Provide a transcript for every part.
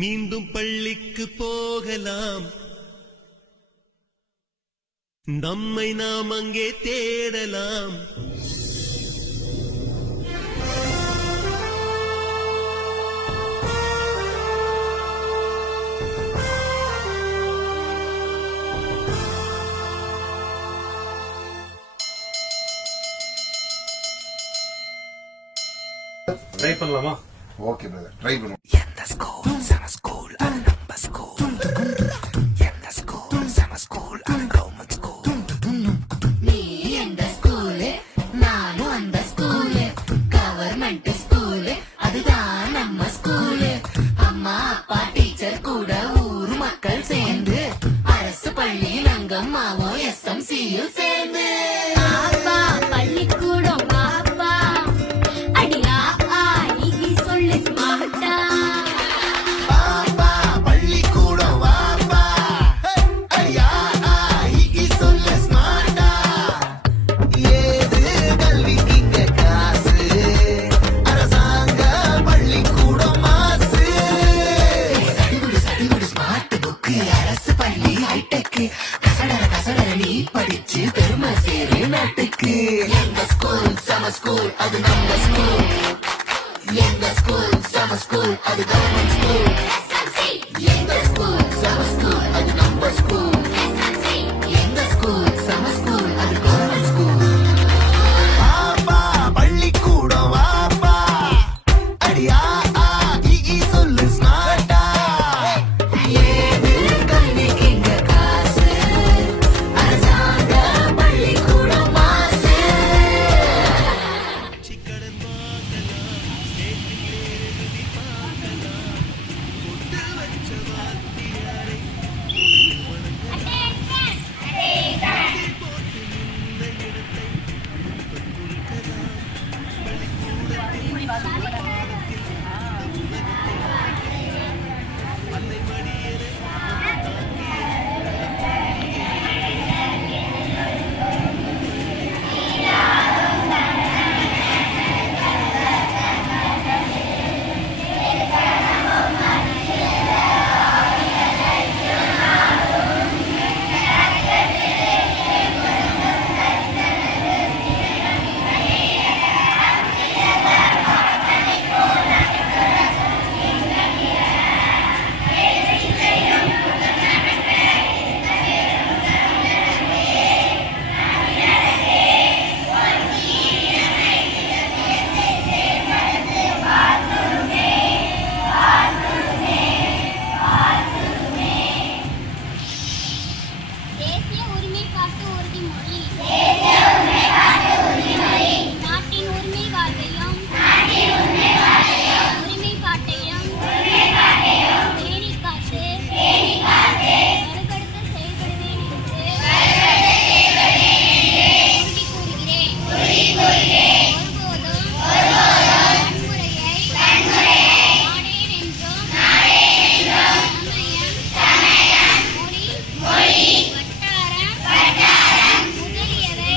மீண்டும் பள்ளிக்கு போகலாம், நம்மை நாம் அங்கே தேடலாம். ட்ரை பண்ணலாமா? ஓகே பிரதர், ட்ரை பண்ணுவோம். எந்த ஸ்கூல் சம ஸ்கூல் அது நம்ம ஸ்கூல். எந்த ஸ்கூல் சம ஸ்கூல் அது கவர்மெண்ட் ஸ்கூல். நீ எந்த ஸ்கூலு, நானும் அந்த ஸ்கூலு. கவர்மெண்ட் ஸ்கூலு அதுதான் நம்ம ஸ்கூலு. அம்மா அப்பா டீச்சர் கூட ஊர் மக்கள் சேர்ந்து அரசு பள்ளியில் அங்கம்மாவும் SMCயும் சேர்ந்து அப்பா பள்ளிக்கூடம் பாப்பா அடியா ஆகி சொல்லு மாட்டா. பாப்பா பள்ளிக்கூடம் வாப்பா, ஐயா ஆகி சொல்ல ஸ்மார்ட்டா. ஏது கல்விக்கு இங்க காசு, அரசாங்க பள்ளிக்கூடம் மாசு. சடிகுடு ஸ்மார்ட் புக்கு அரசு பள்ளி ஹைடெக். கசடர நீ படிச்சு பெருமை சேரு நாட்டுக்கு. எங்க ஸ்கூல் சம ஸ்கூல் அது நம்ம ஸ்கூல். எங்க ஸ்கூல் சம ஸ்கூல் அது கவர்மெண்ட் ஸ்கூல். எங்க ஸ்கூல் சம ஸ்கூல் அது நம்ம ஸ்கூல். எங்க ஸ்கூல் சம ஸ்கூல் அது கவர்மெண்ட் ஸ்கூல். பாப்பா பள்ளிக்கூடம் வாப்பா, அடியா ஆகி சொல்லு ஸ்மார்ட்டா. ஏது கல்விக்கு இங்க காசு, அரசாங்க பள்ளிக்கூடம் மாசு. சிக்கடன் பார்க்கலாம், ஸ்டேட்டில் எழுதி பார்க்கலாம், கொண்டு வச்ச வாத்தியாரை போட்டு இந்த இடத்தை கொடுக்கலாம். பள்ளிக்கூடத்தில் சுகாதாரத்தில் உலகத்தை அன்னை மடியரை தேசிய ஒருமைப்பாட்டு உறுதிமொழி. நாட்டின் ஒருமைப்பாட்டையும் பேணிக் காத்து வலுப்படுத்த செயல்படுவேன் என்று உறுதி கூறுகிறேன். ஒருபோதும் வன்முறையை நாடேன் என்றும் சமயம், மொழி, வட்டாரம் முதலியவை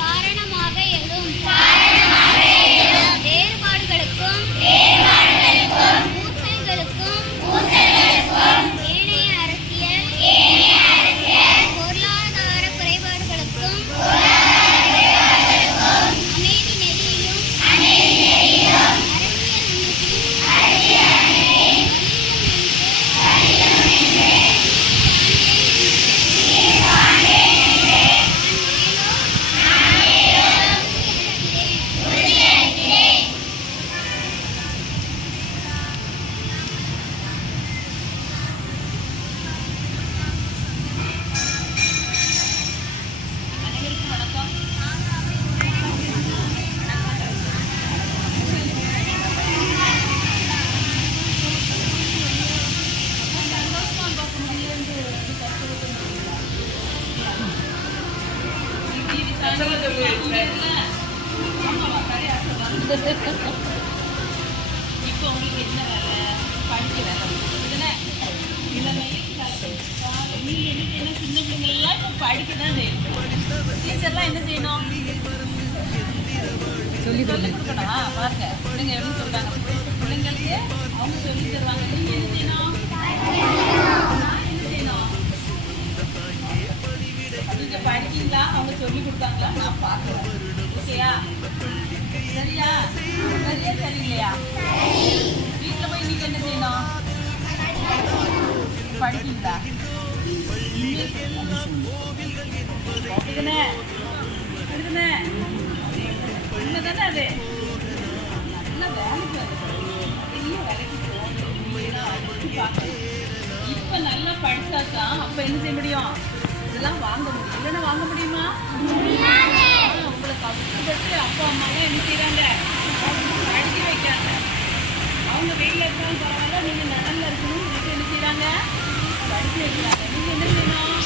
காரணமாக எழும் வேறுபாடுகளுக்கும் பூசல்களுக்கும் ஏனைய அரசியல் பொருளாதார குறைபாடுகளுக்கும் அமைதி நெறியிலும் அரசியல் இப்போ உங்களுக்கு என்ன வேலை? படிக்க வேலை இதுல நீங்க என்ன செய்யணும்? சின்ன பிள்ளைங்கள்லாம் இப்போ படிக்க தான் செய்யணும். டீச்சர்லாம் என்ன செய்யணும்? சொல்லி கொடுக்கணும். பாருங்க பிள்ளைங்க எப்படி சொல்றாங்க. பிள்ளைங்களுக்கு அவங்க சொல்லி தருவாங்க. நீங்க என்ன செய்யணும்? என்ன செய்யணும்? நீங்க படிக்கீங்களா? அவங்க சொல்லி கொடுத்தாங்களா? நான் பார்க்குறேன். ஓகேயா? சரியா? சரியா சரியில்லையா? வீட்டில் போய் இன்னைக்கு என்ன செய்யணும்? படிக்கீங்களா? அப்படிதானே? அப்படிதானே? உண்மைதானே அது? நல்ல வேலைக்கு பெரிய வேலைக்கு போகணும். இப்ப நல்லா படிச்சாதான் அப்ப என்ன செய்ய முடியும்? இதெல்லாம் வாங்க முடியும். இல்லைன்னா வாங்க முடியுமா? உங்களை கஷ்டப்பட்டு அப்பா அம்மாலாம் என்ன செய்யறாங்க? படிக்க வைக்கிறாங்க. அவங்க வெயில இருக்காங்க பரவாயில்ல, நீங்க நலன்ல இருக்கணும் சொல்லிட்டு என்ன செய்யறாங்க? படிக்க வைக்கிறாங்க. நீங்க என்ன செய்யணும்?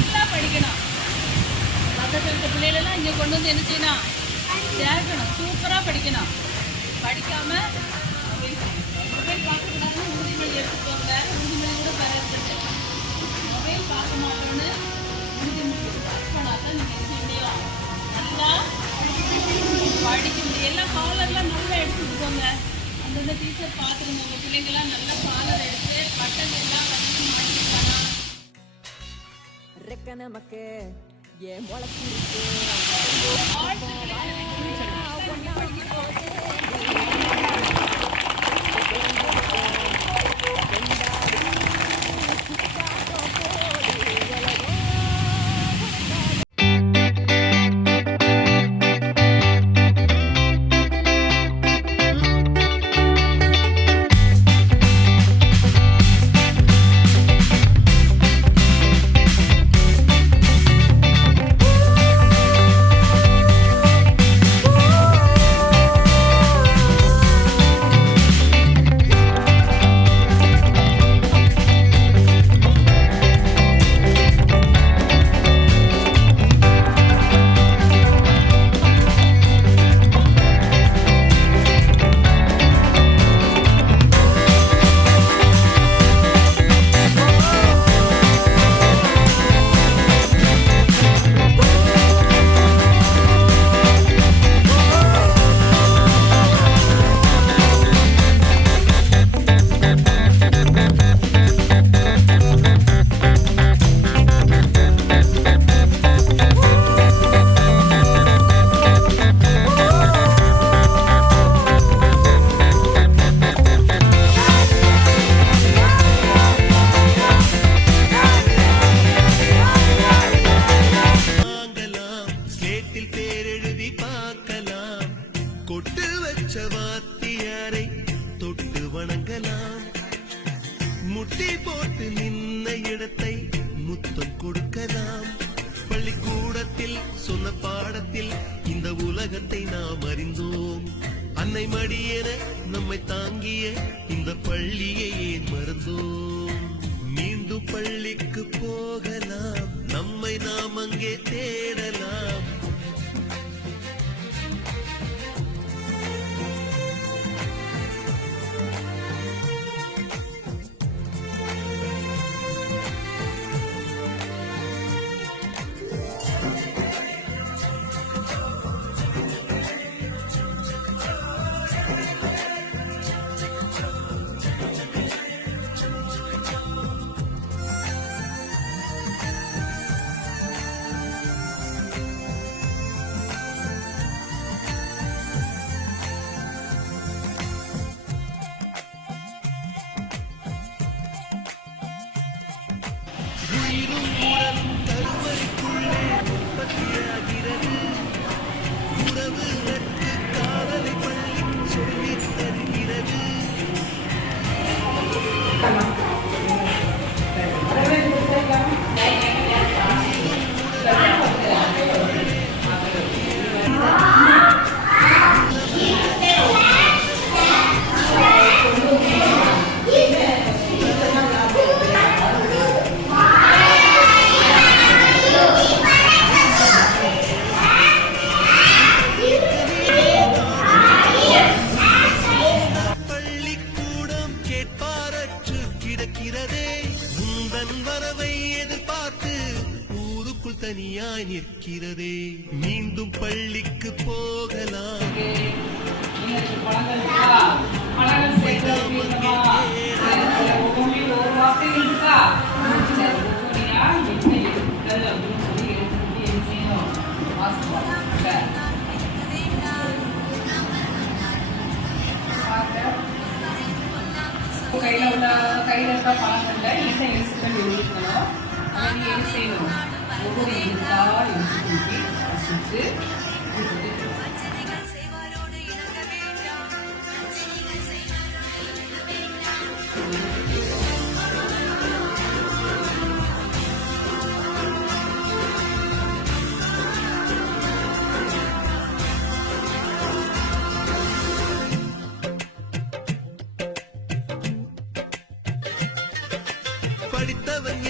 நல்லா படிக்கணும். பக்கத்துல இருக்க பிள்ளைகளெல்லாம் இங்க கொண்டு வந்து என்ன செய்யணும்? சேர்க்கணும். சூப்பரா படிக்கணும். படிக்காம மொபைல் பார்க்கக்கூடாதுன்னு உறுதிமொழி எடுத்துக்கோங்க. உறுதிமொழி கூட பெறது. மொபைல் பார்க்க மாட்டோன்னு உறுதிமொழி பண்ணாதான் நீங்க என்ன செய்ய முடியும்? நல்லா படிக்க முடியும். எல்லாம் காலர்லாம் நல்லா எடுத்துக்கோங்க. அந்தந்த டீச்சர் பார்த்துருங்க. உங்க பிள்ளைங்கெல்லாம் நல்லா காலர் எடுத்து பட்டன் எல்லாம் வந்து மாட்டிருக்காங்க. ரெக்க நமக்கு ஏன் முளைச்சிருக்கு முட்டி போட்டு நின்ன இடத்தை முத்தம் கொடுக்கலாம். பள்ளிக்கூடத்தில் சொன்ன பாடத்தில் இந்த உலகத்தை நாம் அறிந்தோம். அன்னை மடியென நம்மை தாங்கிய இந்த பள்ளியை ஏன் மறந்தோம்? மீண்டும் பள்ளிக்கு போகலாம், நம்மை நாம் அங்கே தேடலாம். மீண்டும் பள்ளிக்கு போகலாம். உங்களுக்கு பழங்கள் இருக்கா? பழங்கள் சேர்க்கறதுக்கு இருக்கா? ஒவ்வொன்றையும் ஒரு வார்த்தைகள் இருக்கா? சரி, ஒவ்வொன்றையா என்ன எழுத்துக்கள் அப்படின்னு சொல்லி எழுத்துக்கிட்டு என்ன செய்யணும்? வாசிப்போம். சரி. கையில இருக்க பழங்கள்ல என்ன எழுத்துக்கள் எழுதிக்கணும், அதை நீங்க என்ன செய்யணும்? ஒவ்வொரு எழுத்தா எழுத்து வாசிச்சு படித்தவன்